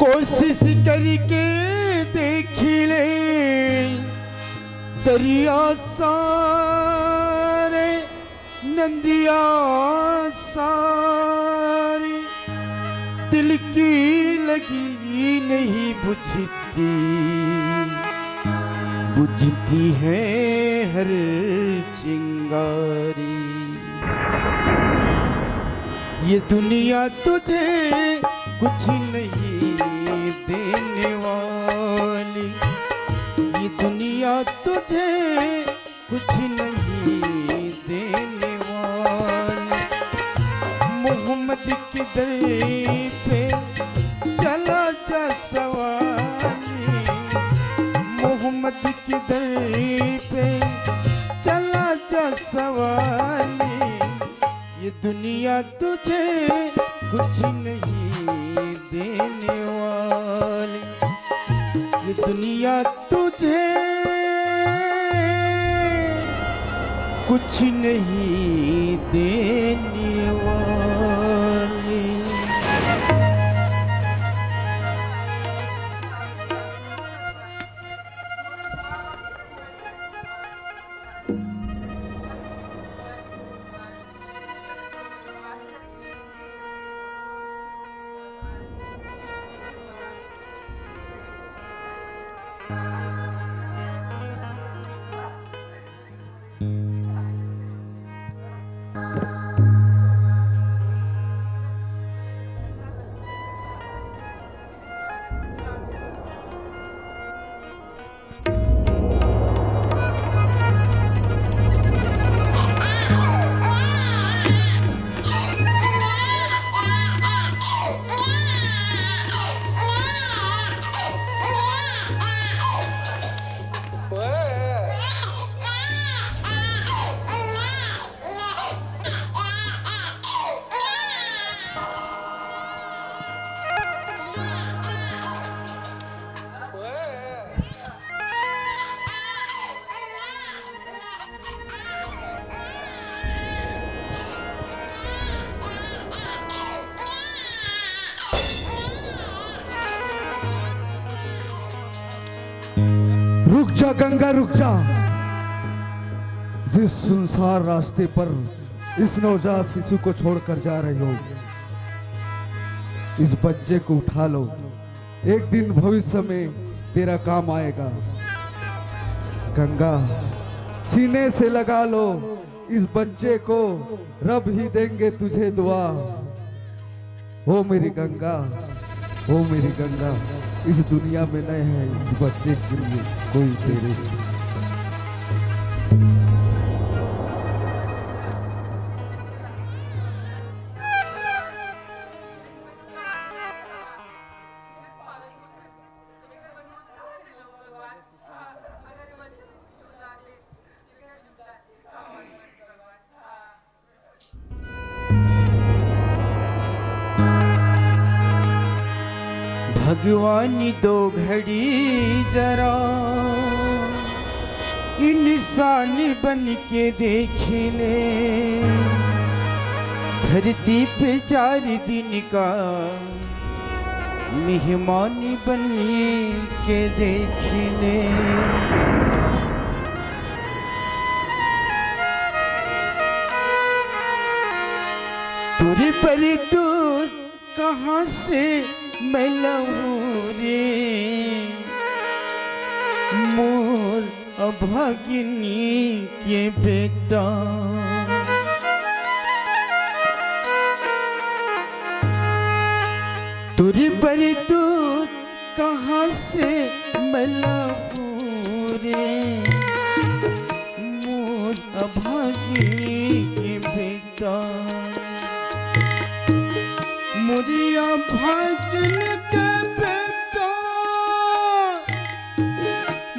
कोशिश करके देख ले दरिया सारे नंदिया सा दिल की लगी नहीं बुझती, बुझती है हर चिंगारी। ये दुनिया तुझे कुछ नहीं देने वाली, ये दुनिया तुझे कुछ नहीं देने वाली। मोहम्मद की दर पे चला जा सवारी, मोहम्मद की दर पे चला जा सवारी। ये दुनिया तुझे कुछ नहीं देने वाली, ये दुनिया तुझे कुछ नहीं देने वाली। रुक जा गंगा रुक जा, जिस सुनसान रास्ते पर इस नवजात शिशु को छोड़कर जा रहे हो, इस बच्चे को उठा लो। एक दिन भविष्य में तेरा काम आएगा। गंगा सीने से लगा लो, इस बच्चे को रब ही देंगे तुझे दुआ। ओ मेरी गंगा, ओ मेरी गंगा, इस दुनिया में नहीं है इस बच्चे के लिए कोई तेरे। भगवान दो घड़ी जरा इंसान बन के देख ले, धरती पे 4 दिन का मेहमान बन के देख ले। तुझे पर तू कहाँ से मैं लाऊं रे, मोर अभागिनी के बेटा। तुझे पर तू कहाँ से मैं लाऊं रे, मोर अभागिनी के बेटा। मुरिया भाजन के बेटा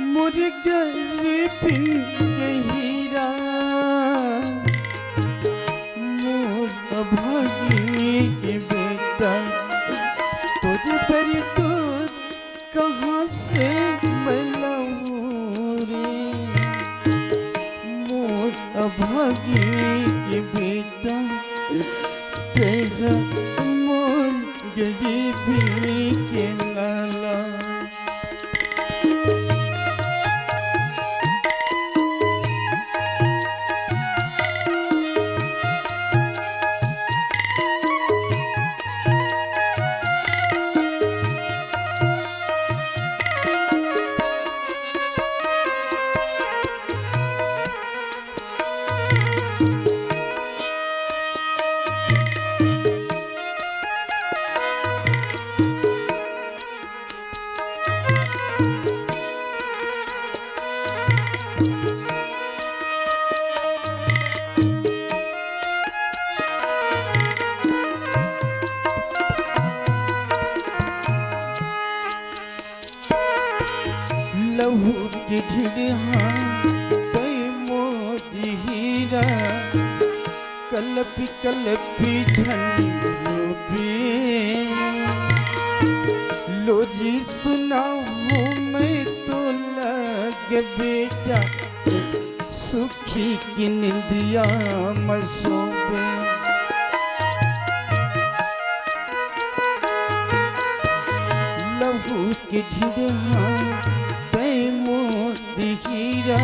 मुझे गरीबिन के हीरा, मोर अभागी के बेटा। तुझे पर तू कहाँ से मैं लाऊं रे, मोर अभागी के बेटा। तेरा गरीबी के लाला लहू की ढिढ़हा तै मोती हीरा कलपी कलपी धनी रूपी लोरी सुनाऊं मैं तो लगे बेटा सुखी की निंदिया मसोबे लहू की ढिढ़हा तै मोती हीरा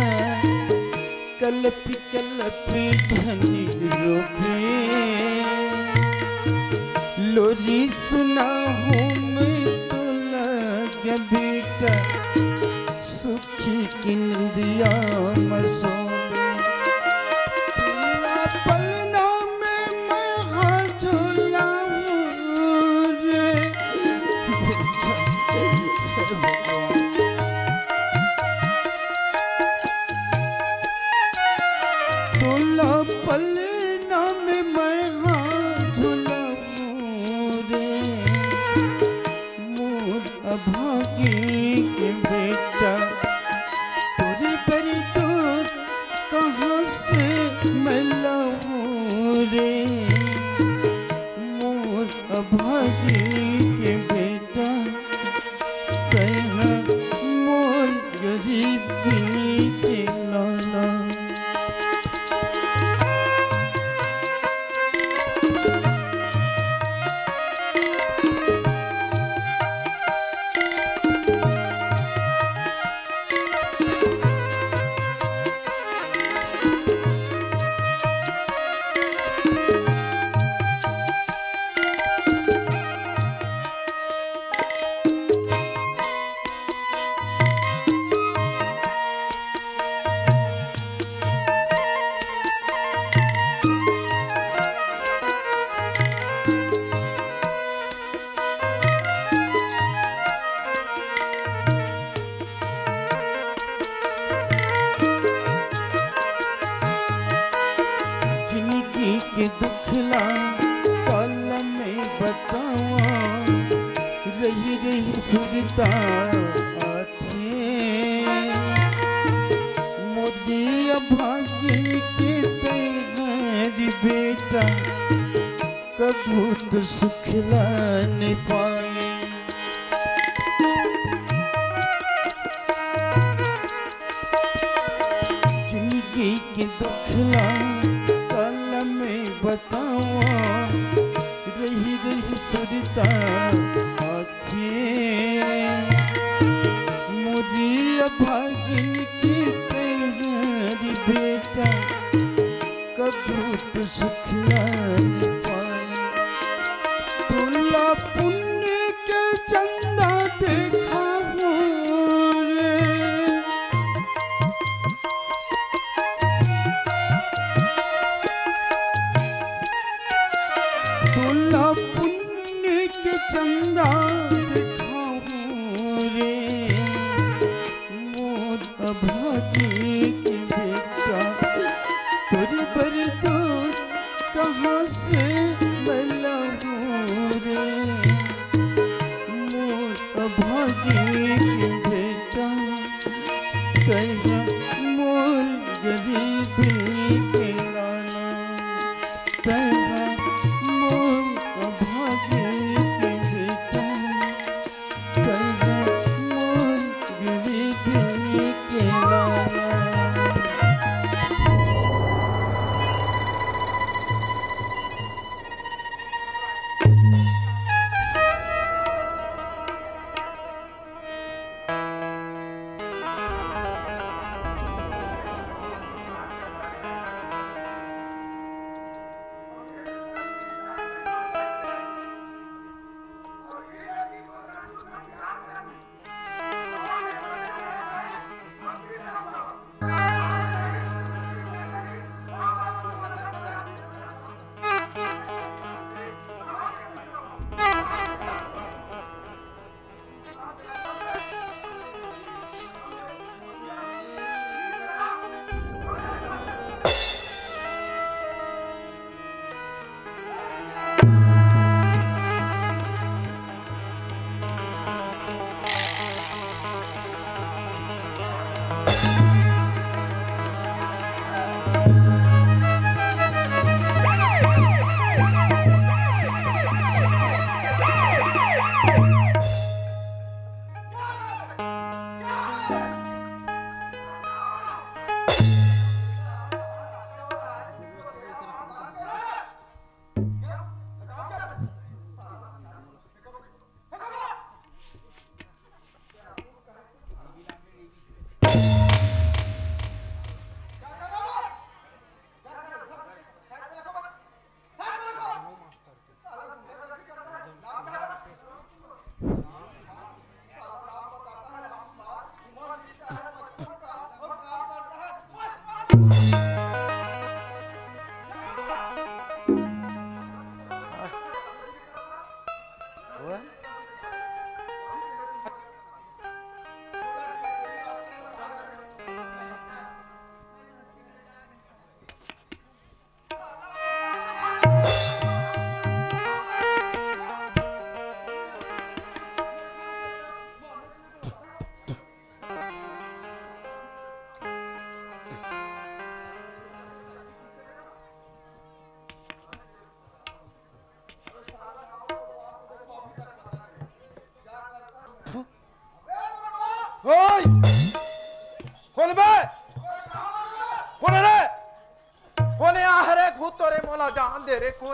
कलपी कलपी धनी रूपी लोरी सुनाऊं मैं तो लगे बेटा सुखी की निंदिया मसोबे पलना में मैं हाथ झुलाऊं रे तोला पलना में मैं हाथ झुलाऊं रे मोर अभागी के बेटा तोरे पर दूध कहाँ से मैं लाऊं रे मोर अभागी के बेटा कहाँ मोर गरीबी के लाला के दुखला कल में बतावा रही रही सुरता आथे मोदी भाग्य के तेरी बेटा कबू तो सुखला न पाए जिंदगी के दुखला बतावा रही रही सुरता आँखें मुझे भागिन की तेरी बेटा कबू तो सुखला न पाए तुला पुण्य के चंदा देखा रे तोला पुण्य के चंदा दिखाऊं रे मोर अभागी के बेटा तोरे पर दूध कहाँ से मैं लाऊं रे मोर अभागी के बेटा कहीं मोर गरीबी के लाला कहीं मोर अभागी के बेटा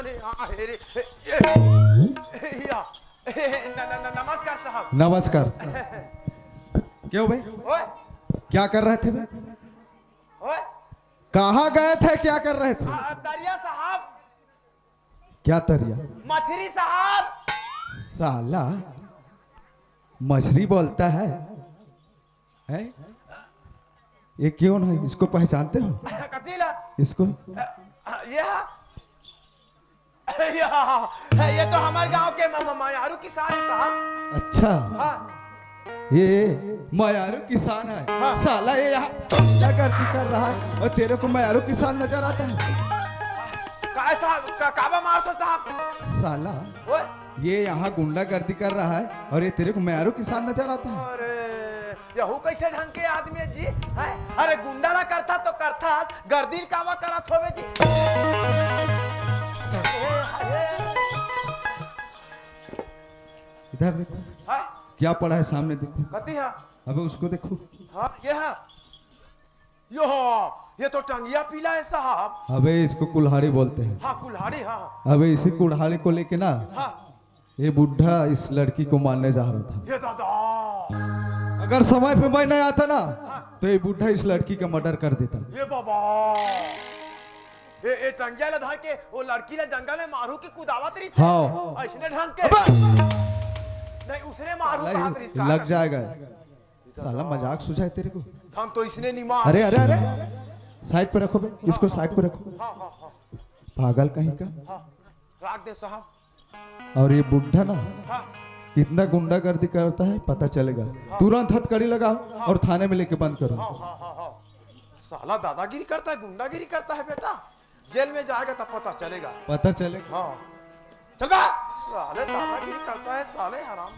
बोले हाँ हे रे नमस्कार साहब। नमस्कार। क्यों भाई, ओए क्या कर रहे थे भाई? ओए कहाँ गए थे, क्या कर रहे थे? दरिया साहब, क्या तरिया? मछली साहब। साला मछली बोलता है? ये क्यों नहीं, इसको पहचानते हो? कतीला इसको ये तो हमारे गांव के मायारू किसान है साहब। अच्छा, हाँ ये मयारू किसान है। हाँ। साला ये यहाँ क्या करती कर रहा है और तेरे को मयारू किसान नजर आता है? साहब काबा मारतो साहब। साला ओए ये यहाँ गुंडागर्दी कर रहा है और ये तेरे को मयारू किसान नजर आता है? अरे यहू कैसे ढंग के आदमी है जी है? अरे गुंडा ना करता तो करता गर्दी कावा करत होवे जी। इधर देखो है क्या पड़ा है, सामने देखो। कती है? अबे उसको देखो। हाँ ये है। ये तो टंगिया पीला है साहब। अबे इसको कुल्हाड़ी बोलते हैं। हाँ कुल्हाड़ी। हाँ अबे इसी कुल्हाड़ी को लेके ना हाँ ये बुढ़ा इस लड़की को मारने जा रहा था। ये दादा अगर समय पे मैं नहीं आता ना तो ये बुढ़ा इस लड़की का मर्डर कर देता। ये बाबा ये टंगिया ला धर के वो लड़की ला जंगल में मारू की कुदावत रही थी। हाँ। ऐसने ढंग के नहीं उसने मारू साला कहा ये लग जाएगा। साला मजाक सुझाए तेरे को? हम तो इसने नहीं मार। अरे अरे अरे साइड पे रखो बे, इसको साइड पे रखो। हाँ हाँ हाँ पागल कहीं का। हाँ रख दे साहब। और ये बुढ़ा ना हाँ कितना गुंडागर्दी करता है पता चलेगा। तुरंत हथकड़ी लगाओ और थाने में लेके बंद करो। हाँ हाँ हाँ हाँ साला दादागिरी करता है, गुंडागिरी करता है बेटा। जेल में जाएगा तब पता चलेगा। पता चलेगा। हाँ चल बा। साले दादागिरी करता है साले हराम।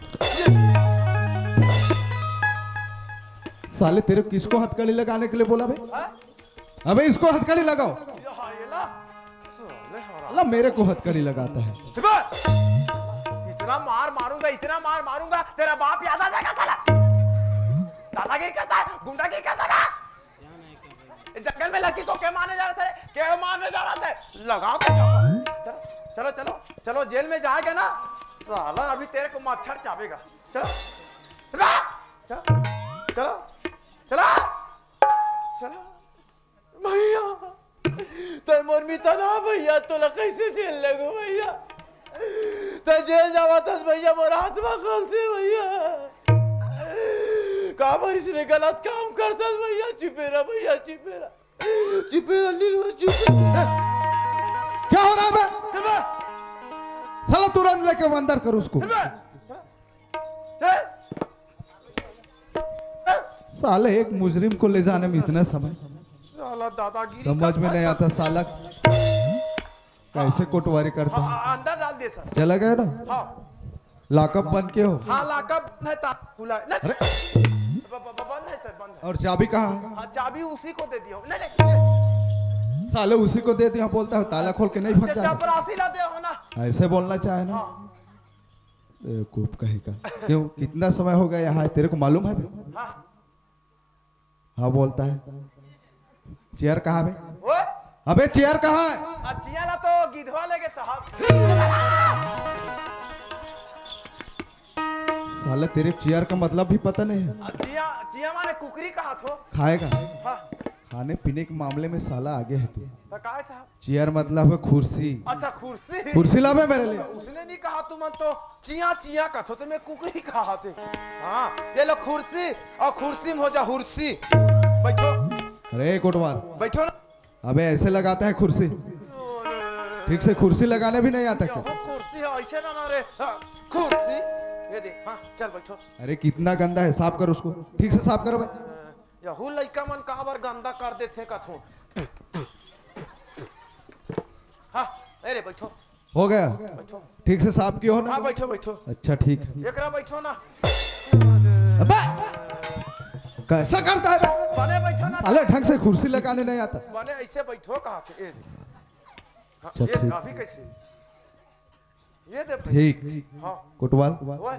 साले तेरे को किसको हथकड़ी लगाने के लिए बोला बे? हाँ? अबे इसको हथकड़ी लगाओ। यहाँ ये ला। साले हराम। अल्लाह मेरे को हथकड़ी लगाता है। चल बा। इतना मार मारूंगा, इतना मार मारूंगा तेरा बाप याद आ जाएगा साला। दादागिरी करता है, गुंडागिरी करता है। जंगल में लड़की को क्या मारने जा रहा था? क्या मारने जा रहा था? लगाओ के चलो चलो चलो जेल में जाएगा ना साला। अभी तेरे को मच्छर चावेगा। चलो चलो चलो चलो चलो भैया ते मोर मिता ना भैया तो कैसे जेल लगो भैया? ते जेल जावा था भैया मोर हाथ में खोलते भैया। काबर इसने गलत काम करता भैया। चिपेरा भैया चिपेरा चिपेरा नीलू चिपेरा। क्या हो रहा है बे? चल बा। साला तुरंत लेके अंदर कर उसको। चल बा। चल साले एक मुजरिम को ले जाने में इतना समय साला दादागिरी समझ में नहीं आता। साला कैसे कोटवारी करता है। हाँ अंदर डाल दे सर। चला गया ना, हाँ लॉकअप बन के हो। हाँ लाकअप है खुला है। अरे बंद है सर बंद है। और चाबी कहाँ है? हाँ चाबी उसी को दे दिया। नहीं नहीं साले उसी को दे दिया, बोलता है ताला खोल के नहीं भाग जाएगा। चपरासी ला दे हो ना। ऐसे बोलना चाहे ना। बेवकूफ कहीं का। क्यों कितना समय हो गया यहाँ, तेरे को मालूम है बे? हाँ हाँ बोलता है। चेयर कहाँ है? ओए अबे चेयर कहाँ है? चिया ला तो गिधवा लेगे साहब। साले तेरे चेयर का मतलब भी पता नहीं है। चिया चिया माने कुकरी का हाथ हो। खाएगा हाँ खाने पीने के मामले में साला आगे है तू। तो का है साहब? चेयर मतलब है कुर्सी। अच्छा कुर्सी। कुर्सी लावे मेरे लिए। उसने नहीं कहा तुम तो चिया चिया का तो मैं कुकरी कहा थे। हाँ ये लो कुर्सी और कुर्सी में हो जा हुर्सी। बैठो अरे कोटवार बैठो ना। अबे ऐसे लगाता है कुर्सी? ठीक से कुर्सी लगाने भी नहीं आता क्या? कुर्सी है ऐसे ना रे। हाँ, कुर्सी ये दे। हाँ चल बैठो। अरे कितना गंदा है, साफ कर उसको। ठीक से साफ करो भाई। यहू लड़का मन कहा बार गंदा कर देते कथू। हाँ अरे बैठो हो गया? बैठो। ठीक से साफ किया हो ना? हाँ बैठो बैठो। अच्छा ठीक है। एकरा बैठो ना। अबे कैसा करता है बे? बने बैठो ना। साले ढंग से कुर्सी लगाने नहीं आता। बने ऐसे बैठो कहा के ये दे। हाँ, अच्छा, ये ठीक। अभी कैसे ये दे भाई। ठीक। हाँ कोटवाल ओए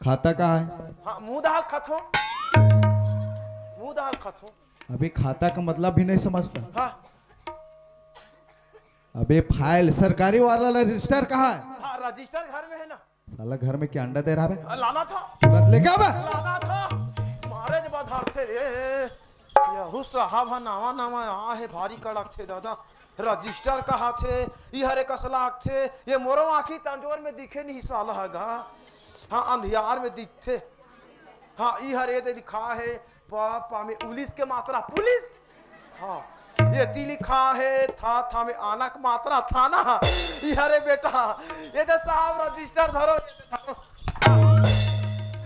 खाता कहाँ है? हाँ मुंह दाल खाथो। मुंह दाल खाथो। अभी खाता का मतलब भी नहीं समझता। हाँ अबे फाइल सरकारी वाला रजिस्टर कहाँ है? हाँ रजिस्टर घर में है ना। साला घर में क्या अंडा दे रहा है? लाना था, तुरंत लेके आ बे। लाना था, मारे जब आधार थे रे। यहू साहब नावा नावा आ है भारी कड़क थे दादा। रजिस्टर कहा थे, ये हरे कसलाक थे, ये मोरो आखी तंजोर में दिखे नहीं साला हैगा। हाँ अंधियार में दिखते। हाँ ये हरे दे लिखा है पापा में पुलिस के मात्रा पुलिस। हाँ ये ती लिखा है था में आनक मात्रा थाना। ये हरे बेटा ये तो साहब रजिस्टर धरो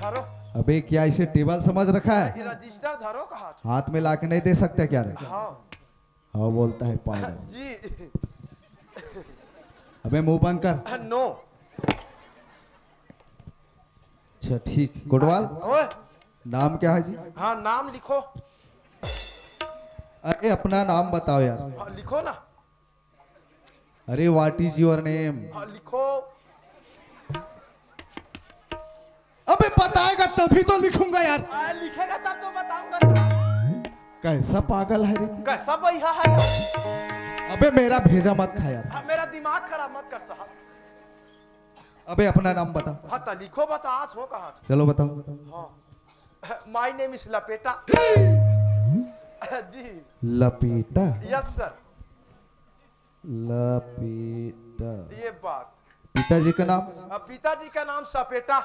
धरो। अबे क्या इसे टेबल समझ रखा है? ये रजिस्टर धरो कहा था। हाथ में लाके नहीं दे सकते क्या रे? हाँ हाँ बोलता है पागल। जी अबे मुंह बंद कर। नो। अच्छा ठीक। कोटवाल ओए नाम क्या है जी? हाँ नाम लिखो। अरे अपना नाम बताओ यार। हाँ लिखो ना। अरे व्हाट इज योर नेम? हाँ लिखो। अबे बताएगा तभी तो लिखूंगा यार। लिखेगा तब तो बताऊंगा। कैसा पागल है रे? कैसा भैया है यार? अबे मेरा भेजा मत खा यार। हाँ, मेरा दिमाग खराब मत कर साहब। अबे अपना नाम बता। हाँ तो लिखो बता आज हो कहा। चलो बताओ। हाँ माय नेम इज लपेटा। जी लपेटा। Yes sir. लपेटा। ये बात। पिताजी का नाम? पिताजी का नाम सपेटा।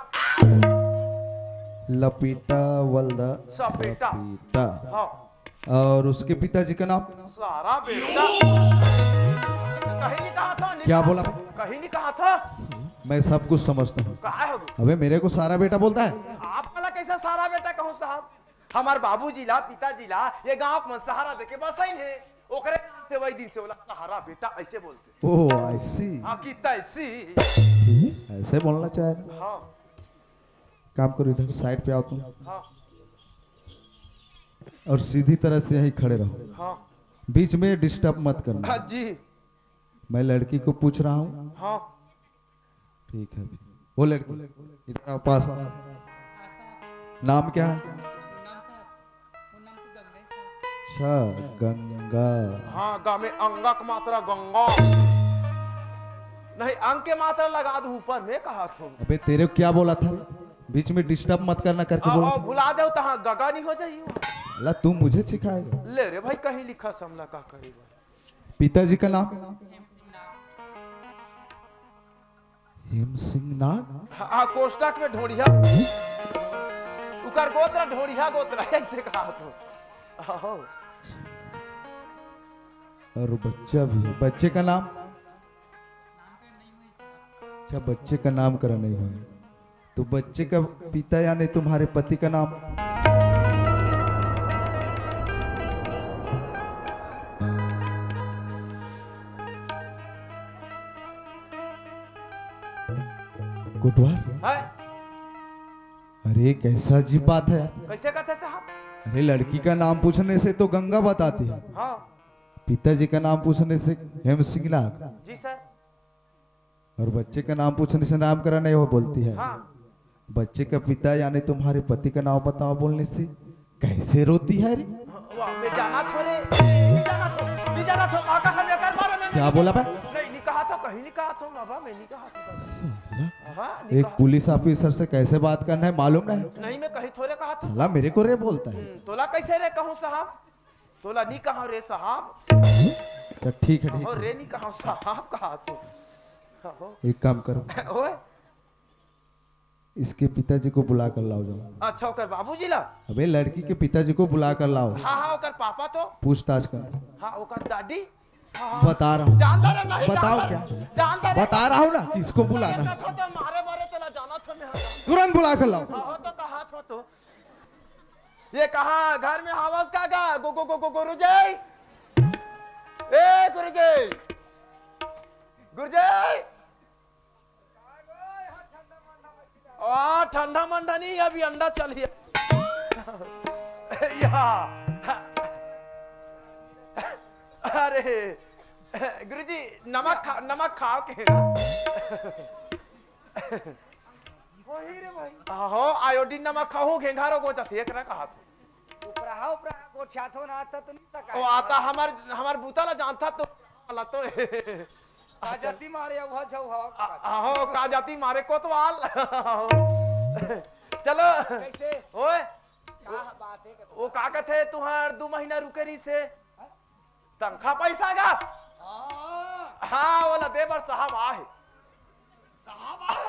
लपेटा वल्दा सपेटा। सपेटा। हाँ और उसके पिताजी का नाम? सारा बेटा। कहीं नहीं कहा था। क्या बोला? कहीं नहीं कहा था। मैं सब कुछ समझता हूँ। कहा है? अबे मेरे को सारा बेटा बोलता है। आप वाला कैसा सारा बेटा कहूँ साहब? हमार बाबूजी ला पिताजी ला ये गांव में सहारा देके बस ही है। ओकरे नाम से वही दिन से बोला सहारा बेटा ऐसे बोलते। ओह आई सी। हाँ की तैसी। ऐसे बोलना चाहे। हाँ काम करो इधर साइड पे आओ तुम। हाँ और सीधी तरह से यहीं खड़े रहो। हाँ बीच में डिस्टर्ब मत करना। हाँ जी मैं लड़की को पूछ रहा हूँ। हाँ। ठीक है। वो लड़की इधर आओ पास आओ। नाम क्या है? अच्छा गंगा। हाँ गा में अंगा की मात्रा गंगा नहीं अंग के मात्रा लगा दो ऊपर में कहा तुम। अबे तेरे को क्या बोला था? बीच में डिस्टर्ब मत करना करके बोला था। भुला जाओ तो गगा नहीं हो जाइए। अल्लाह तू मुझे सिखाएगा? ले रे भाई कहीं लिखा समला का करेगा। पिताजी का नाम? हेम सिंह नाग। हाँ कोष्टक में ढोड़िया उकर गोत्र ढोड़िया गोत्र ऐसे कहा तो। और बच्चा भी है। बच्चे का नाम? अच्छा बच्चे का नाम करा नहीं हुआ। तो बच्चे का पिता यानी तुम्हारे पति का नाम? है? अरे कैसा अजीब बात है। कैसे कहते साहब? अरे लड़की का नाम पूछने से तो गंगा बताती है। हाँ पिताजी का नाम पूछने से हेम सिंह नाग। जी सर। और बच्चे का नाम पूछने से नामकरण नहीं वो बोलती है। हाँ बच्चे का पिता यानी तुम्हारे पति का नाम बताओ बोलने से कैसे रोती है रे? वाह मैं जाना थोड़े नहीं जाना थो आका सब कर मारो मैं। क्या बोला बे? नहीं कहा तो कहीं नहीं कहा तो बाबा मैं नहीं कहा था। साला, हाँ नहीं एक कहा। पुलिस ऑफिसर से कैसे बात करना है मालूम नहीं? नहीं मैं कहीं थोड़े कहा था। साला मेरे को रे बोलता है। तोला कैसे रे कहूँ साहब? तोला नहीं कहा रे साहब। अच्छा ठीक है और ठीक रे नहीं कहा साहब कहा तो। है। एक काम करो ओए इसके पिताजी को बुला कर लाओ जाओ। अच्छा ओकर बाबूजी ला। अबे लड़की के पिताजी को बुला कर लाओ। हाँ हाँ ओकर पापा तो। पूछताछ कर। हाँ ओकर दादी। बता रहा हूँ। जानता रे नहीं बताओ जानता क्या? रे, जानता रे। बता रहा हूँ ना किसको बुलाना है। तो मारे मारे तेला जाना था मैं। तुरंत बुला कर लाओ। हाँ तो कहा था तो। ये कहा घर में आवाज का गा गो गो गो गो गुरुजी। ए गुरुजी गुरुजी। आ ठंडा मंडा नहीं अभी अंडा चलिए। अरे गुरुजी नमक खाओ के। वही रे भाई। हो आयोडीन नमक खाओ घेंघारो गोचत एक ना कहा तो। उपरा उपरा गोछाथो ना आता तो नहीं सका। ओ आता हमार बूता ला जानता तो वाला तो जाती मारे वहाँ जाओ हवा आहो का जाती मारे कोतवाल चलो कैसे ओए क्या बात है वो का कथे तुहार 2 महीना रुके रही से तनखा पैसा का हाँ वाला दे बर साहब आहे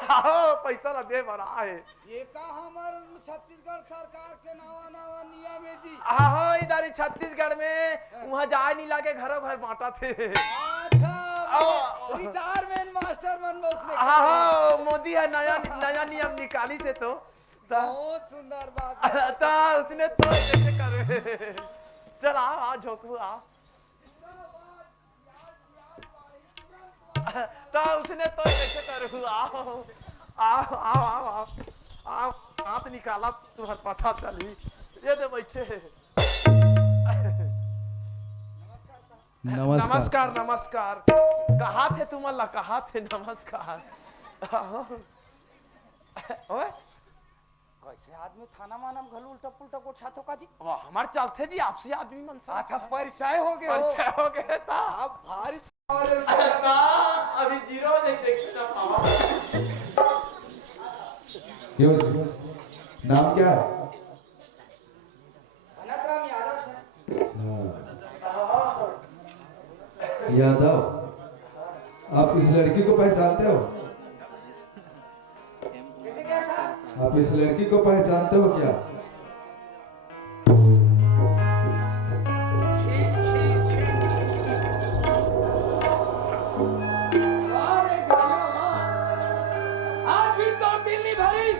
हाँ पैसा ला दे बर आहे ये का हमार छत्तीसगढ़ सरकार के नवा नवा नियम है जी हाँ इधर छत्तीसगढ़ में वहाँ जाए नहीं लागे घरों घर बांटा थे अच्छा रिटायरमेंट मास्टर मन में उसने हाँ मोदी है नया नया नियम निकाली से तो बहुत सुंदर बात ता उसने तो ऐसे करे चल आ झोंकू आ ता उसने तो ऐसे करू आओ आओ आओ आओ आओ आओ हाथ निकाला तुम्हारे पता चली ये दे बैठे नमस्कार नमस्कार कहाँ थे तुम अल्लाह कहाँ थे नमस्कार ओए कैसे आदमी थाना मानम घल उल्टा पुल्टा को छातो का जी वाह हमारे चलते जी आपसे आदमी मन सा अच्छा परिचय हो गए परिचय हो गए था आप भारी ना अभी जीरो नहीं देखते ना पावा क्यों नाम क्या है? अनकराम यादव सर यादव, आप इस लड़की को पहचानते हो? कैसे क्या सर आप इस लड़की को पहचानते हो क्या? आज भी तो दिल नहीं भरी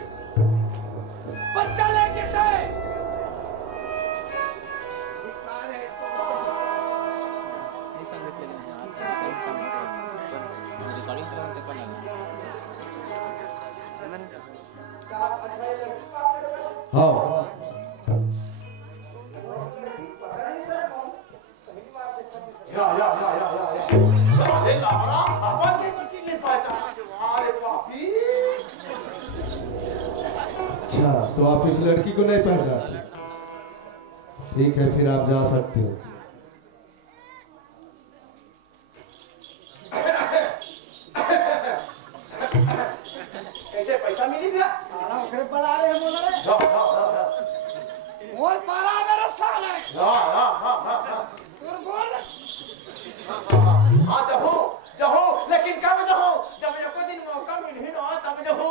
बच्चा लेके गए हाँ साले लावड़ा अपन के बच्ची ले पहचाना अरे पापी अच्छा, तो आप इस लड़की को नहीं पहचानते? ठीक है, फिर आप जा सकते हो। कैसे पैसा मिली भैया साला ओकरे बुला रहे हैं बोल रहे और पारा मेरा साला तोर बोल हाँ जहो लेकिन कब जहो जब एको दिन मौका मिली ना तब जहो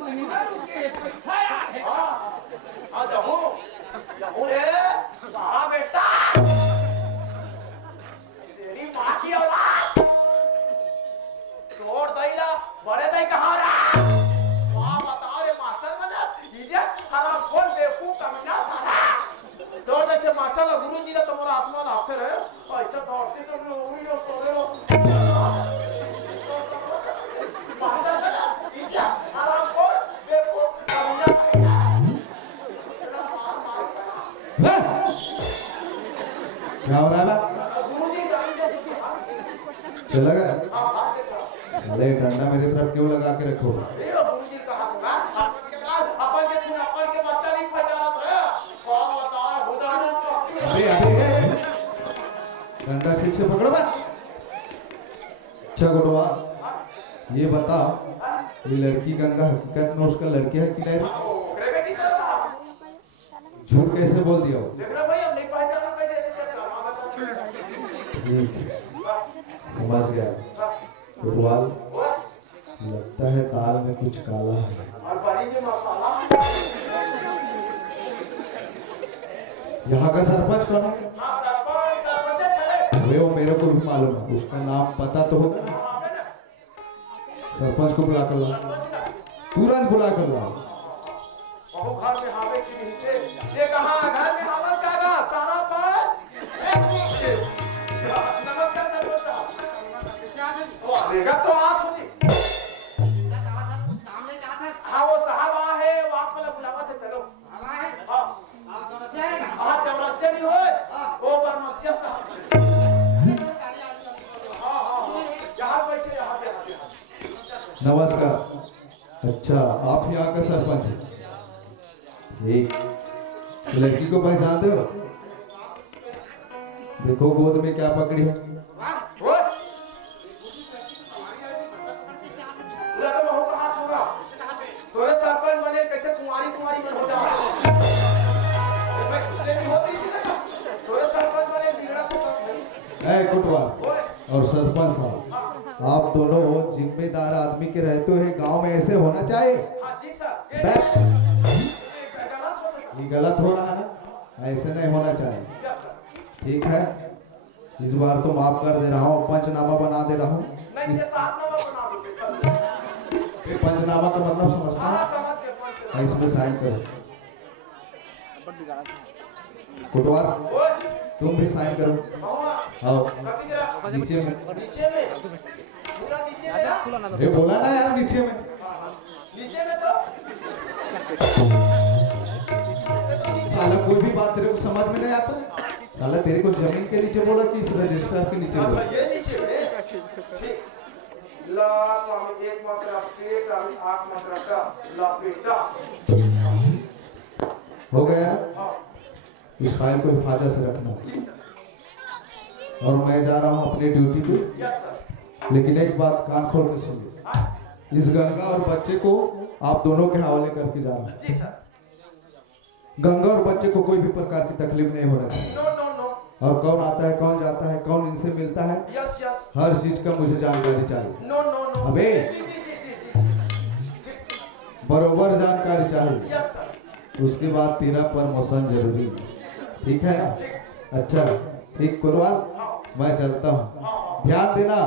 महीना रुके पैसा है हाँ जहो रे सारा बेटा तेरी माँ की औलाद तोड़ दैला बड़े दई कहाँ रहा माँ बताओ रे मास्टर बना इडियट हराम खोल बेवकूफ कमीना साला दौड़ दे से मास्टर ला गुरुजी ला तुम्हारा आत्मा ला अक्षर है ऐसा दौड़ते तुम लोग हुई हो तोड़े हो मास्टर बना इडियट हराम खोल बेवकूफ कमीना क्या हो रहा है? गुरुजी गाली दे चला गया? अरे डंडा मेरी तरफ क्यों लगा के रखो? गुरुजी कहा होगा अपन के बच्चा नहीं पहचाना था कौन बताओ खुदा अरे अरे डंडा ठीक से पकड़ो बा। अच्छा गुरुआ, ये बताओ ये लड़की गंगा हकीकत में उसका लड़के है कि नहीं? ओकरे बेटी का झूठ कैसे बोल दिया? देख रहे भाई हम नहीं पहचाना कैसे ठीक, समझ गया। गुरुवाल, लगता है दाल में कुछ काला है। और बड़ी में मसाला यहाँ का सरपंच कौन है? सरपंच चले अरे वो मेरे को भी मालूम है, उसका नाम पता तो होगा। सरपंच को बुला कर ला, तुरंत बुला कर ला। बहु घर में हावे की नहीं थे ये कहाँ घर में हावत कागा सारा पर नमस्कार सरपंच साहब वो आएगा तो आज हो जी हाँ वो साहब आ है वो आपको लोग बुलावा थे चलो हाँ हाँ चौरसिया नहीं होए वो बरमसिया साहब हाँ हाँ यहाँ बैठे यहाँ नमस्कार। अच्छा, आप यहाँ का सरपंच हो? ठीक, लड़की को पहचानते हो? देखो गोद में क्या पकड़ी है। ओए लगा मैं होगा हाथ होगा तोरे सरपंच बने कैसे कुंवारी कुंवारी में हो जा मैं कुछ नहीं होती थी ना तोरे सरपंच बने बिगड़ा तो सब ए कुटवा ओए और सरपंच साहब, आप दोनों जिम्मेदार आदमी के रहते हुए गांव में ऐसे होना चाहिए। हां जी सर ये बैठ। गलत हो सकता ये गलत हो रहा है ना, ऐसे नहीं होना चाहिए। यस सर ठीक है, इस बार तो माफ कर दे रहा हूँ, पंचनामा बना दे रहा हूँ। नहीं ये साथ नामा बना दो फिर पंचनामा का मतलब समझता हां है? समझ गए पंच इसमें साइन करो। कुटवार ओए तुम भी साइन करो। बाबा आओ कति जरा नीचे में। नीचे में पूरा नीचे में ना ये बोला ना यार नीचे में। नीचे में तो साला कोई भी बात तेरे को समझ में नहीं आता। साला तेरे को जमीन के नीचे बोला कि इस रजिस्टर के नीचे बोला? अच्छा ये नीचे में ठीक ला तो हम एक मात्रा पेट हम आठ मात्रा का लपेटा हो गया। हां इस फाइल को हिफाजत से रखना जी सर और मैं जा रहा हूँ अपनी ड्यूटी पे। यस सर लेकिन एक बात कान खोल के सुनिए, हां इस गंगा और बच्चे को आप दोनों के हवाले करके जा रहा हूँ। जी सर गंगा और बच्चे को कोई भी प्रकार की तकलीफ नहीं होना चाहिए। नो नो नो और कौन आता है, कौन जाता है, कौन इनसे मिलता है, यस यस हर चीज का मुझे जानकारी चाहिए। नो नो नो अबे। जी बरोबर जानकारी चाहिए। यस सर उसके बाद तेरा प्रमोशन जरूरी है, ठीक है ना? अच्छा ठीक कुरवाल, मैं चलता हूँ, ध्यान देना,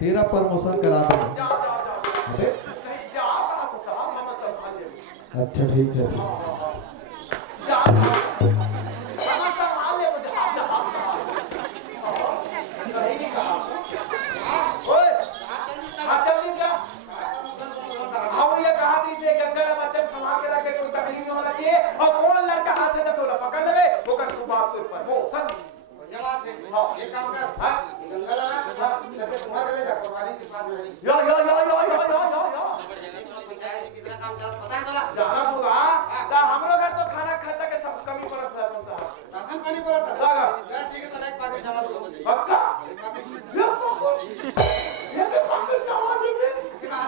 तेरा प्रमोशन करा दूंगा। जाओ जाओ जाओ अबे, नहीं जाओ कहां तो साहब मामा संभाल ले अच्छा ठीक है। जाओ मामा संभाल ले मुझे हाथ नहीं कहा ओए हाथ जल्दी जा हाँ भैया कहा थी से गंगा मतलब संभाल के रखे कोई तकलीफ नहीं होना चाहिए और कौन लड़का हाथ से थोड़ा पकड़ ले वो कर तू बात के ऊपर वो सन जवाब दे हां ये काम कर हां गंगा लगा लगे तुम्हारे ले जा कुमारी के पास नहीं यो यो यो यो यो यो यो कितना काम कर पता है तोला जाना होगा ता हमरो घर तो खाना खाता के सब कमी पड़त है तुम साहब राशन पानी पड़त है लगा यार ठीक है तो एक पैकेट चावल दो पक्का ये पैकेट चावल दे किसी का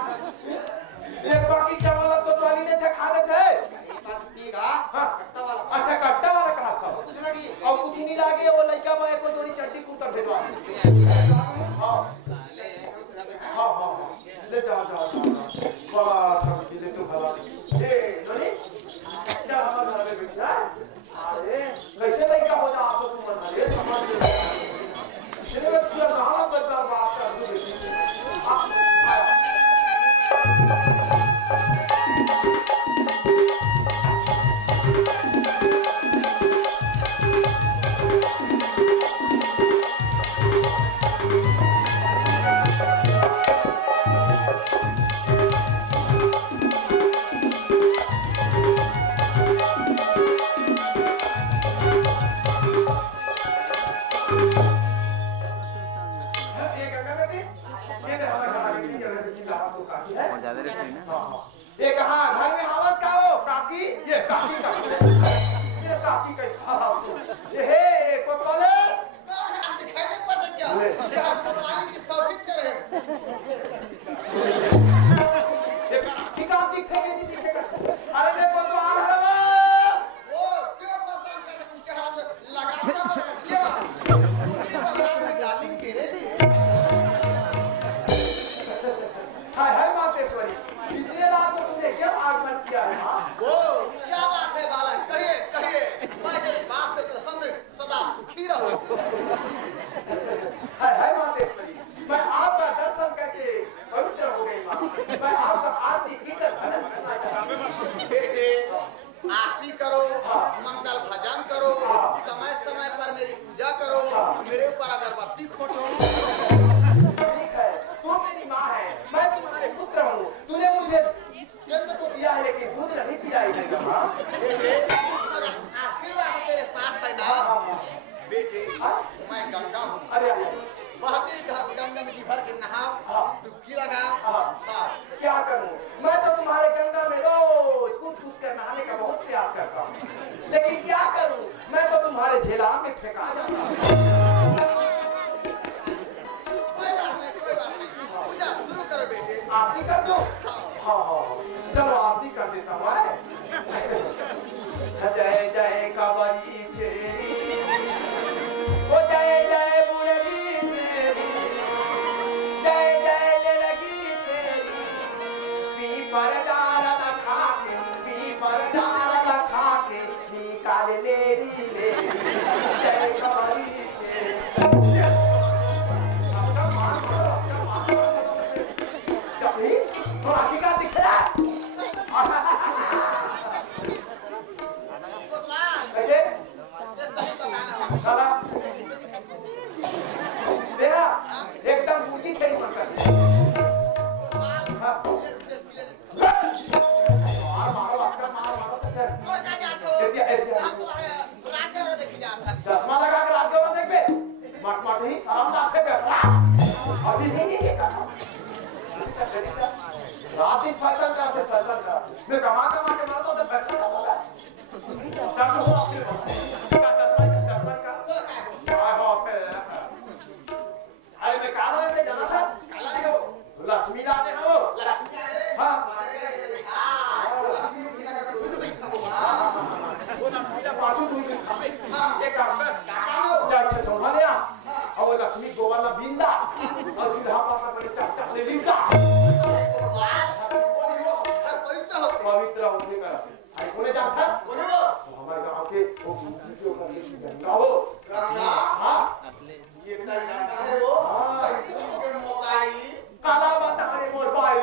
एक पैकेट चावल तो ट्रॉली में थे खा रहे थे कट्टा वाला अच्छा कट्टा वाला कहा था कुछ लगी और कुछ नहीं लगे वो लड़का भाई को जोड़ी चट्टी कुतर भेजवा हां हां हां ले जा जा बड़ा ठग ले तो भला ए जोड़ी चल हम घर में बैठ जा अरे वैसे लड़का हो जा आप तुम बना ले समझ ले इसने में पूरा गाना बदला बात कर दो ये कहाँ घर में आवाज का हो काकी ये काकी का ये काकी का ये हे कोतवाले दिखाई नहीं पड़ता क्या ये आपको पानी की सब पिक्चर है ये काकी का दिखेगी नहीं दिखेगा अरे मैं कोतवाल है वो क्यों पसंद कर उसके हाथ में लगा क्या ये बात में डार्लिंग तेरे लिए हाय हाय मातेश्वरी इतने रात को तुमने क्या आगमन किया है मां वो क्या बात है बालक कहिए कहिए मैं तेरी बात से प्रसन्न सदा सुखी रहूं हाय हाय मातेश्वरी मैं आपका दर्शन करके पवित्र हो गई मां मैं आपका आरती कीर्तन भजन करना चाहता हूं बेटे आरती करो मंगल भजन करो समय समय पर मेरी पूजा करो मेरे ऊपर अगरबत्ती खोटो ठीक है तू मेरी माँ है मैं तुम्हारे पुत्र हूँ तूने मुझे जन्म तो दिया है लेकिन दूध नहीं पिलाई है माँ बेटे आशीर्वाद तेरे साथ है ना बेटे मैं गंगा हूँ अरे बहती गंगा में भर के नहाओ डुबकी लगाओ क्या करूँ मैं तो तुम्हारे गंगा में रोज कूद कूद कर नहाने का बहुत प्रयास करता हूँ लेकिन क्या करूँ मैं तो तुम्हारे झेला में फेंका जाता हूँ आरती कर दो। हाँ हाँ चलो आरती कर देता हूँ। जय जय कावड़ी तेरी, ओ जय जय बुढ़ी तेरी, जय जय लड़की तेरी, पीपर डाल रखा के, पीपर डाल रखा के, निकाल लेडी लेडी, जय कावड़ी तेरी। एकदम बूटी खेल पड़ता है। चश्मा लगा कर रात गौरव देख बे मट मट ही सारा आंखें पे अभी नहीं रात ही फैशन करते फैशन का मैं कमा कमा के मरता हूँ तो फैशन का होगा सब हो अपने चश्मा का अरे मैं काला है जाना था काला है वो लक्ष्मी लाने हो हाँ वो लक्ष्मी ला पाछू दूध खावे एक काम कर जाके छोड़ा ले और लक्ष्मी गोवाल ला बिंदा और सीधा पापा पर चक्का ले लिंदा पवित्र होने का आई कोने जाता कोने वो हमारे गांव के वो जो का ये गंगा वो गंगा हां ये तय गंगा है वो के मोबाइल काला बात हमारे मोर भाई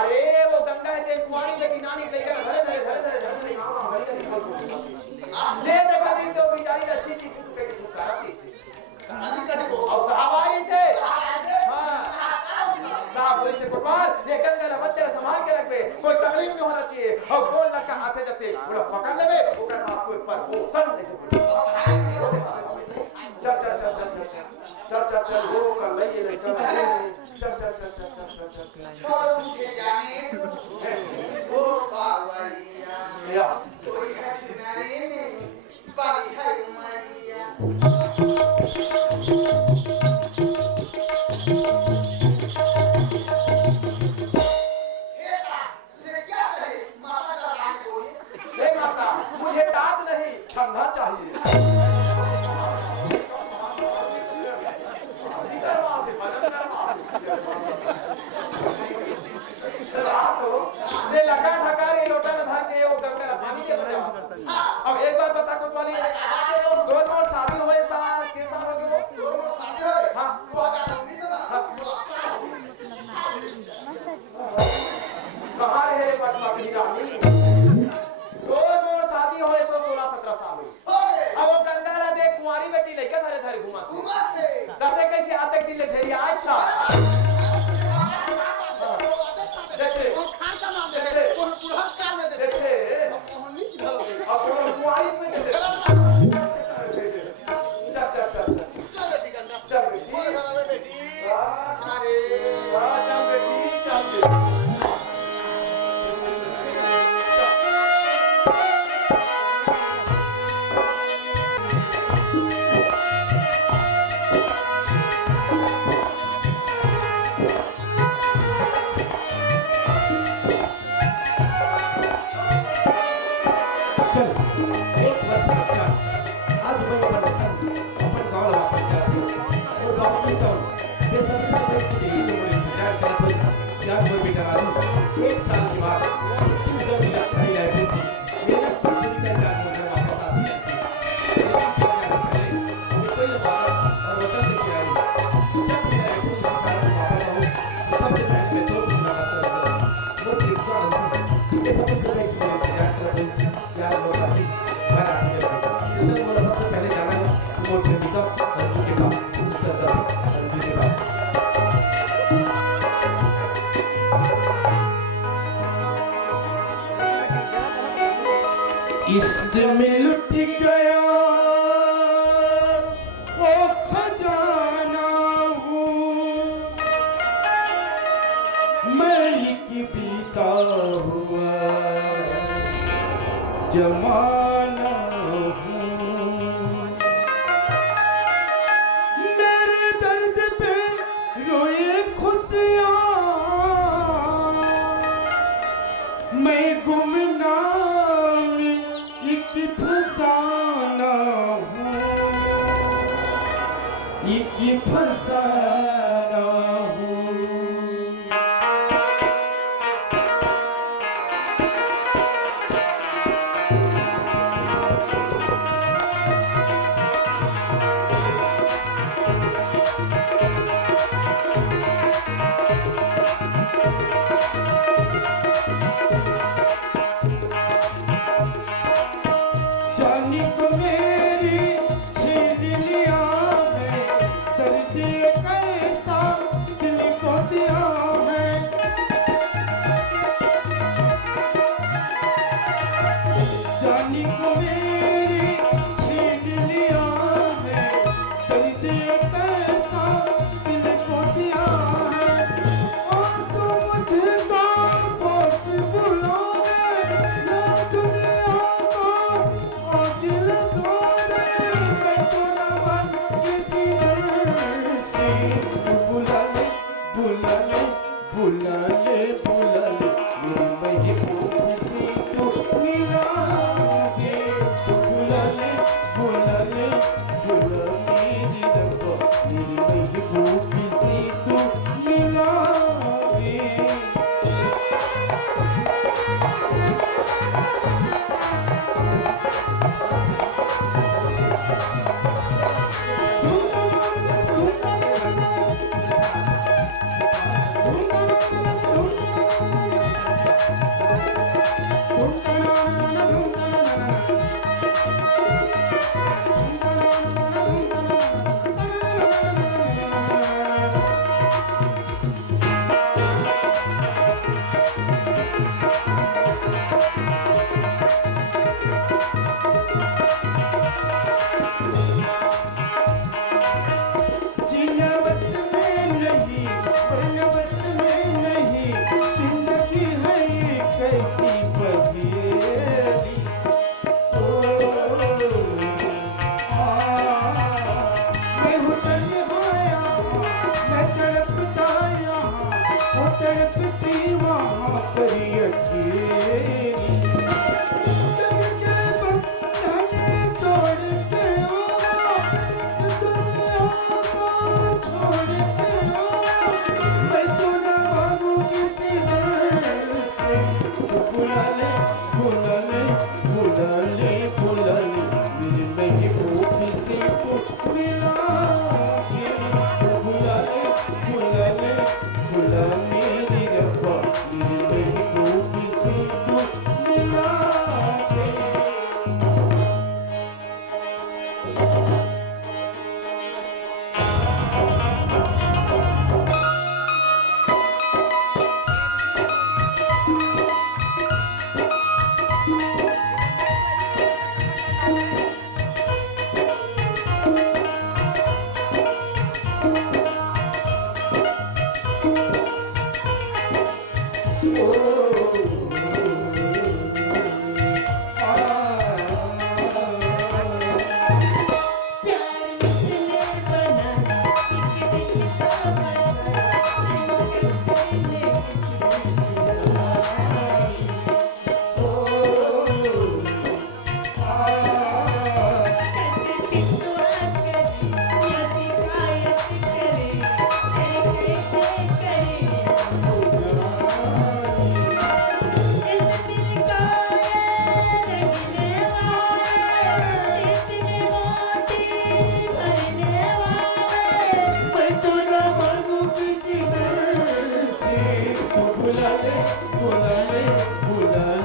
अरे वो गंगा है देख कुआरी लेकिन नानी लेकर धरे धरे धरे धरे धरे हां घड़ी का निकल ले देखा दिन तो बेचारी अच्छी सी तू पे की करा थी कहानी का देखो और साहबाई थे हां साहब बोले से कुटवाल ये गंगा ना मत तेरा संभाल के रखबे कोई तकलीफ नहीं होना चाहिए और बोल लड़का हाथे जाते बोला पकड़ लेबे ओकर बाप को पर वो सन देखे चल चल चल चल चल चल चल वो कर ले ये लड़का चल चल चल चल चल छोड़ मुझे जाने वो बावरिया मेरा कोई है किनारे में बाली है उमरिया मुझे दाद नहीं ठंडा चाहिए लगा ढकारे लोटा न धर के वो गंगा पानी के बजा अब एक बात बता को वाली दो मोर शादी होए साल के साल हो गयो दो मोर शादी होए हां 2019 ना कहां रहे रे बात की रानी दो मोर शादी होए तो 16-17 साल हो गए अब वो गंगा ला देख कुंवारी बेटी लेके धरे धरे घुमा थे करते कैसे आते दिन ले ढेरी आज था देखे वो खाता नाम देखे कोन पुरस्कार में देखे कोन नीच हो गई अब कोन कुंवारी में देखे चल चल चल चल बेटी गंगा चल बेटी बोल बेटी अरे चल बेटी चल इश्क में लुट गया वो खजाना हूँ मैं एक बीता हुआ जमाना हूँ मेरे दर्द पे रोए खुशियाँ दिया है जानी को मेरी छीन लिया है दर्द कैसा दिल को दिया है और तू मुझको बस बुला दे ना दुनिया को और दिल को दे मैं तो ना बन किसी से बुला ले बुला ले बुला ले बुला ले मेरी महबूब से तू मिला दे बुला ले बुला ले बुला मेरी रब्बा मेरी महबूब से तू मिला दे जीना बस में नहीं मरना बस में नहीं जिंदगी है ये कैसी पहेली मैं हूँ तन्हाया मैं तड़पता यहाँ वो तड़पती वहाँ पर अकेली सबके बंधन तोड़ के दुनिया को छोड़ के मैं तो ना भागू किसी दर से बुला ले बुला ले बुला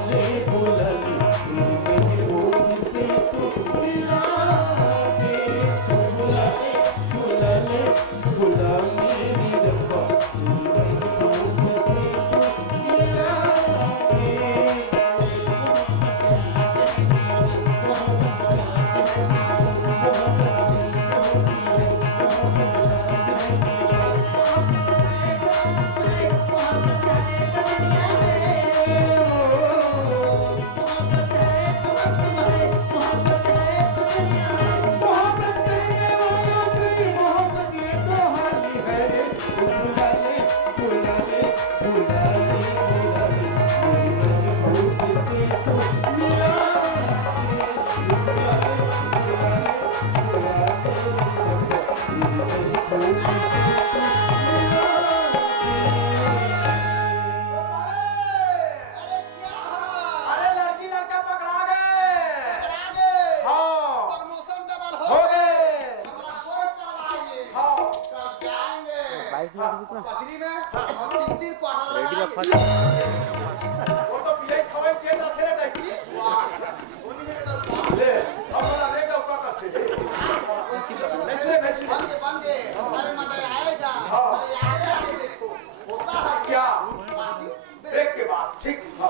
ले बुला ले मेरी महबूब से तू मिला के बुला ले बुला ले बुला मेरी रब्बा मेरी महबूब से तू मिला के पसरी में और तीन क्वार्टर रेडी लगा रखा के वो तो पिलाई खवाई के रखे रे टाइकी वाह ओनी में ले अब वाला रे का ऊपर करते नहीं सुने बंद दे अरे मत आएगा अरे आएगा देखो भैया ब्रेक के बाद ठीक। हाँ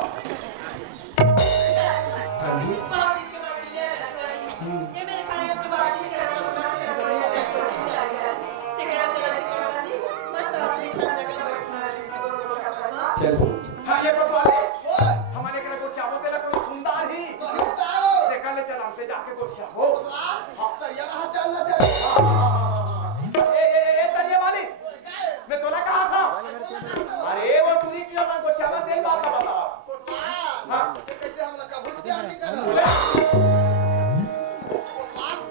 चल हाँ ये कोतवाली हमारे के को चाहो तेरा कोई सुंदर ही देखा ले चल हमसे जाके को चाहो ए तरिया वाली मैं तोला कहा था अरे वो तूने क्यों मन को चावा तेल बात का बता हाँ कैसे हम लोग कबूल प्यार नहीं कर रहे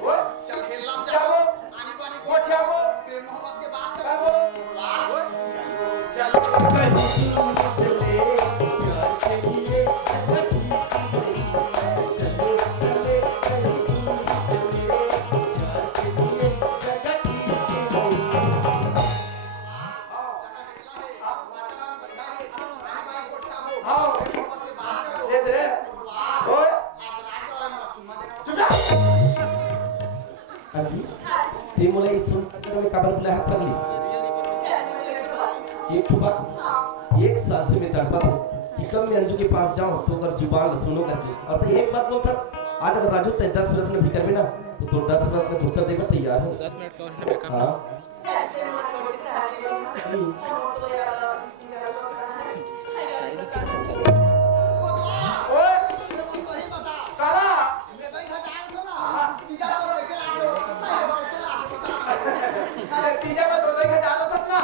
वो चल खेलना चाहो पानी पानी को चाहो प्रेम मोहब्बत के बात चाहो ते मुला इसून मैं काबर बुलाया हंस पगली ये फुबा 1 साल से मैं तड़पा था कि कब मैं अंजू के पास जाऊं तो अगर जुबान सुनो करके और तो एक बात बोलता आज अगर राजू ते 10 प्रश्न भी करबे ना तो तोर 10 प्रश्न के उत्तर देबे तैयार हो 10 मिनट का उसने बेकार हां तीजा में 2,000 था ना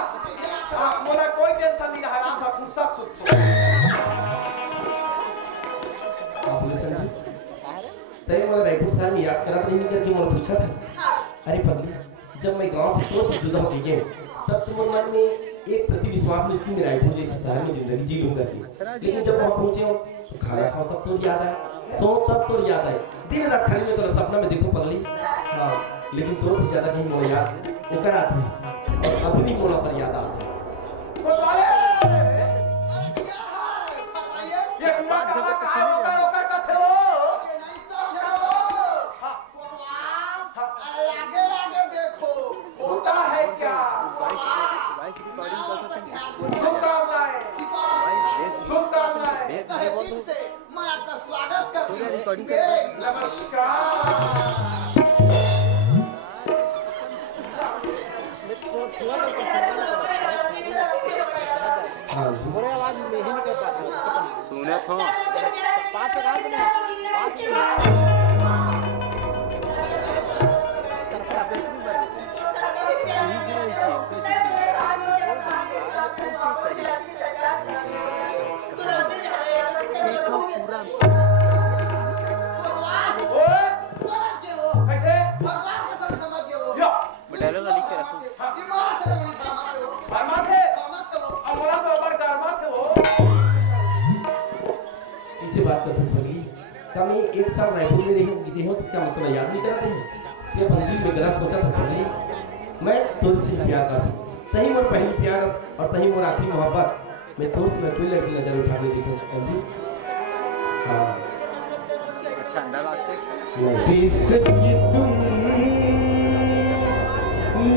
मोला कोई टेंशन नहीं रहा था फुर्सत सुत आपने समझी तय मला रायपुर साहब याद करा नहीं करके मला पूछा था अरे पगली जब मैं गांव से तो जुदा हो गई तब तुम्हारे मन में एक प्रति विश्वास में इसकी रायपुर जैसे शहर में जिंदगी जी लूं करके लेकिन जब वहां पहुंचे हो तो खाना खाओ तब तो याद आए सो तब तो याद आए दिन रात खाली में तो सपना में देखो पगली हां लेकिन तो से ज्यादा कहीं मोला याद ओकर आती और अभी भी मोला पर याद आती कोतवाले ये पूरा कहां का होकर ओकर का थे हो आगे देखो होता है क्या शुभकामनाएं से मैं आपका स्वागत करती हूँ नमस्कार हां जी मेरे आवाज में ही नहीं कर पाता सुने तो 5 सेकंड में 5 मिनट कैसे भगवान का संग समझिए वो या डायलॉग लिख के रखो बीमार से नहीं फरमाते हो फरमा थे फरमाते हो हमारा तो अबर कर्मा थे वो इसे बात करते पगली क्या मैं 1 साल रायपुर में रही हूं तो क्या मतलब याद नहीं करते हैं ये बंदी में गलत सोचा था पगली मैं तुझसे प्यार करता हूं तही मोर पहली प्यार और तही मोर आखिरी मोहब्बत मैं तुझसे कोई लड़की नजर उठा के देखो अंजी हां ठंडा लगता बेसब्री तुम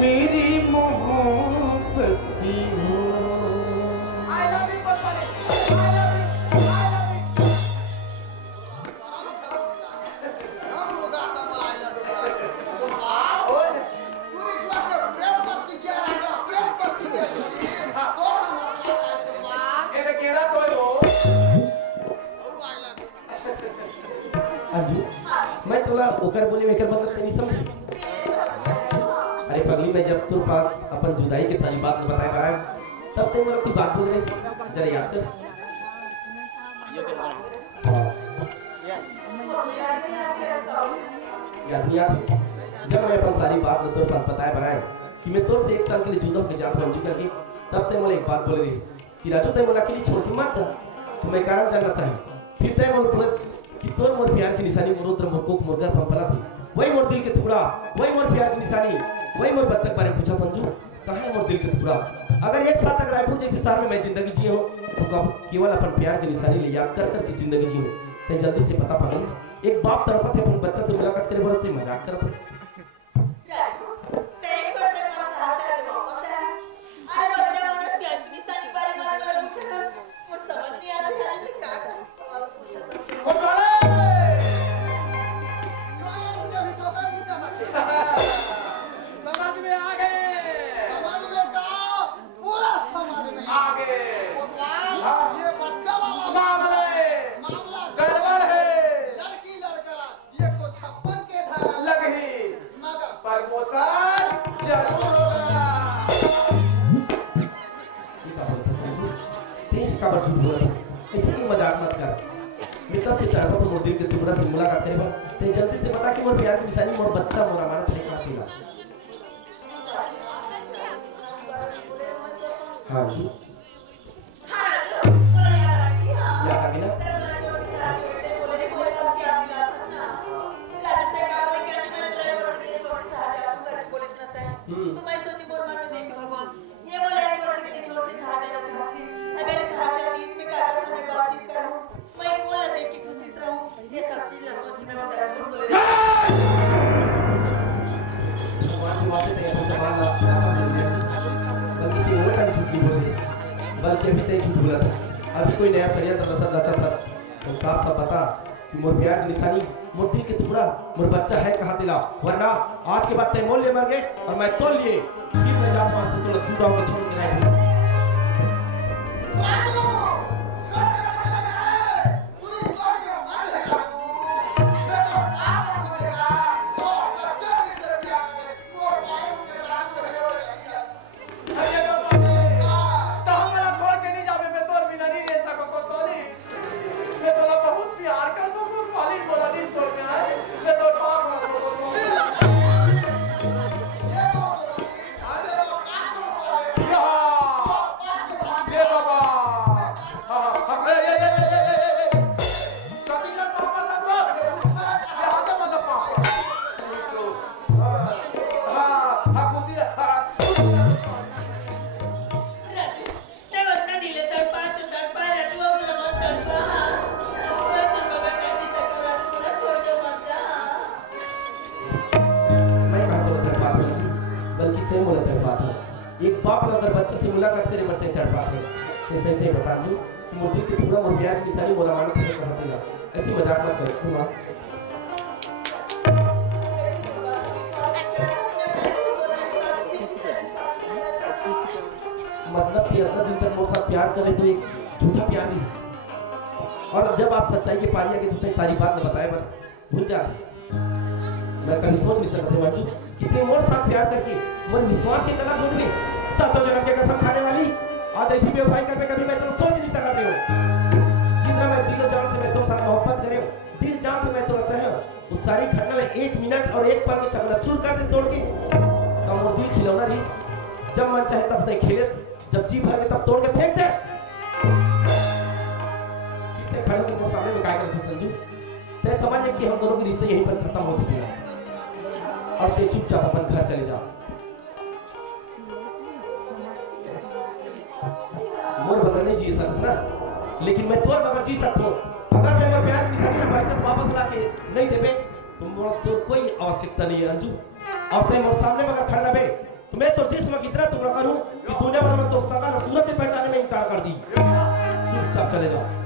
मेरी मोहब्बत की हो आई लव यू कोतवाले आई लव यू ना होगा कमाल वो ओए पूरी बात प्रेम भक्ति क्या रहेगा प्रेम भक्ति क्या तो हमारा है ये केड़ा तो लो वो आई लव यू अंजू मैं तोला ओकर बोले में कर मतलब नहीं समझी अरे पगली मैं जब तुर पास अपन जुदाई के सारी बात बताए कराए तब ते मोला कोई बात बोल रही जरा याद कर हाँ याद नहीं आती जब मैं अपन सारी बात तुर पास बताए बनाए कि मैं तोर से 1 साल के लिए जुदा होकर जाता हूं अंजू करके तब ते मोला एक बात बोल रही कि राजू ते मोला के लिए छोड़ के मत जा तो मैं कारण जानना चाहे फिर ते मोल पुलिस कि तोर मोर प्यार की निशानी मोरोत्र मोरकोक मोरगर पंपला थी वही मोर दिल के टुकड़ा वही मोर प्यार की निशानी वही मोर बच्चा के बारे में पूछा तंजू कहां है मोर दिल के टुकड़ा अगर 1 साल तक रायपुर जैसे शहर में मैं जिंदगी जी हूं तो कब केवल अपन प्यार की निशानी ले याद कर कर की जिंदगी जी हूं ते जल्दी से पता पागल एक बाप तड़पत है अपन बच्चा से मुलाकात करे बड़े ते मजाक करत है का झूठ बोला था ऐसे ही मजाक मत कर मैं तब से चाहता तो मोर दिल के टुकड़ा से मुलाकात करे बा ते जल्दी से बता कि मोर प्यार की निशानी मोर बच्चा मोरा मानत है का पीला हां जी या कभी ना बल्कि अभी तक झूठ बोला था अभी कोई नया षड्यंत्र रचा था तो साफ साफ बता कि मोर प्यार की निशानी मोर दिल के टुकड़ा मोर बच्चा है कहाँ दिला वरना आज के बाद तय मोल ले मर गए और मैं तोल लिए फिर मैं जात वहां से थोड़ा जूता होकर छोड़ के नहीं एक बाप अगर बच्चे से मुलाकात करे बच्चे तड़पाते ऐसे ऐसे बता दूं कि मोर दिल के टुकड़ा मोर प्यार की निशानी मोरा मानत है कहां देगा ऐसी मजाक मत कर तू मां मतलब कि इतना दिन तक मोर साथ प्यार करे तो एक झूठा प्यार नहीं और जब आज सच्चाई के पारी आके तुझे सारी बात न बताए पर भूल जाते मैं कभी सोच नहीं सकता मंजू कि तू मोर साथ प्यार करके मोर विश्वास के गला घोट में सातों जन्म के कसम खाने वाली आज ऐसी बेवफाई कर पे कभी मैं तो सोच नहीं सकता हूं जितना मैं दिल जान से मैं तो साथ मोहब्बत करे दिल जान से मैं तो चाहे उस सारी घटना में 1 मिनट और 1 पल में चकनाचूर कर दे तोड़ के तो मोर दिल खिलौना रही जब मन चाहे तब तक खेले जब जी भर के तब तोड़ के फेंक दे कितने खड़े होकर मोर सामने में क्या करते संजू ते समझ ले कि हम दोनों के रिश्ते यहीं पर खत्म हो चुके हैं अब ते चुपचाप अपन घर चले जाओ मोर बगैर नहीं जी सकस ना लेकिन मैं तोर बगैर जी सकता हूं अगर तेरे प्यार की निशानी ना बात वापस ला के नहीं देबे तुम मोर तो कोई आवश्यकता नहीं है अंजू अब ते मोर सामने बगैर खड़ा रहे तो मैं तो जिस्म की इतना टुकड़ा करूं कि दुनिया भर में तो सगा सूरत पहचाने में इनकार कर दी चुपचाप चले जाओ